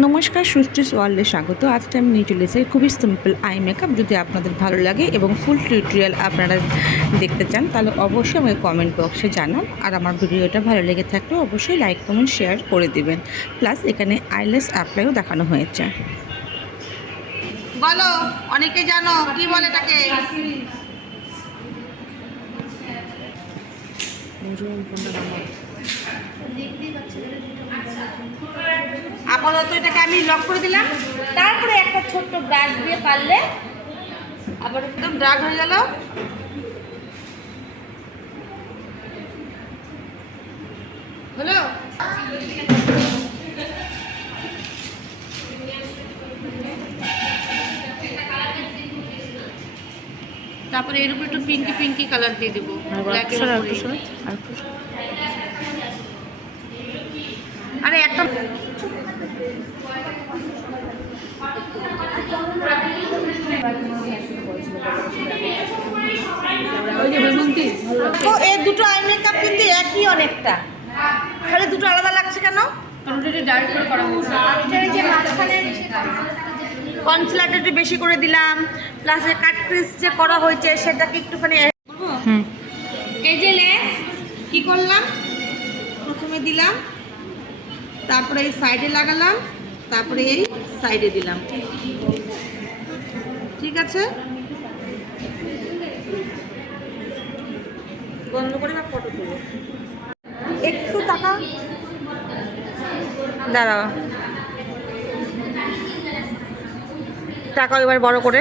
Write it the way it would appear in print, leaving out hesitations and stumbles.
নমস্কার, সুশ্রীস ওয়ার্ল্ডে স্বাগত। আজকে আমি নিয়ে চলে এসেছি খুবই সিম্পল আই মেকআপ। যদি আপনাদের ভালো লাগে এবং ফুল টিউটোরিয়াল আপনারা দেখতে চান তাহলে অবশ্যই আমাকে কমেন্ট বক্সে জানান। আর আমার ভিডিওটা ভালো লেগে থাকলে অবশ্যই লাইক কমেন্ট শেয়ার করে দিবেন। প্লাস এখানে আইল্যাশ অ্যাপ্লাইও দেখানো হয়েছে। বলো, অনেকে জানো কি বলে এটাকে? আপাতত এটাকে আমি লক করে দিলাম। তারপরে একটা ছোট্ট ব্রাশ দিয়ে পারলে আবার একদম ডার্ক হয়ে গেল। হলো? তারপরে এর উপর একটু পিঙ্কি পিঙ্কি কালার দিয়ে দেবো। আরে একটা এই দুটো আই মেকআপ কিন্তু একই অনেকটা, খালি দুটো আলাদা লাগছে কেন? কনসিলারটা একটু বেশি করে দিলাম, প্লাস কাট ক্রিজ যে করা হয়েছে সেটাকে একটুখানি এই যে লেস কি করলাম, প্রথমে দিলাম, তারপরে এই সাইডে লাগালাম, তারপরে এই সাইডে দিলাম। ঠিক আছে, বন্ধ করে না ফটো তুলো। একটু টাকা দাঁড়াও, টাকা এবার বড় করে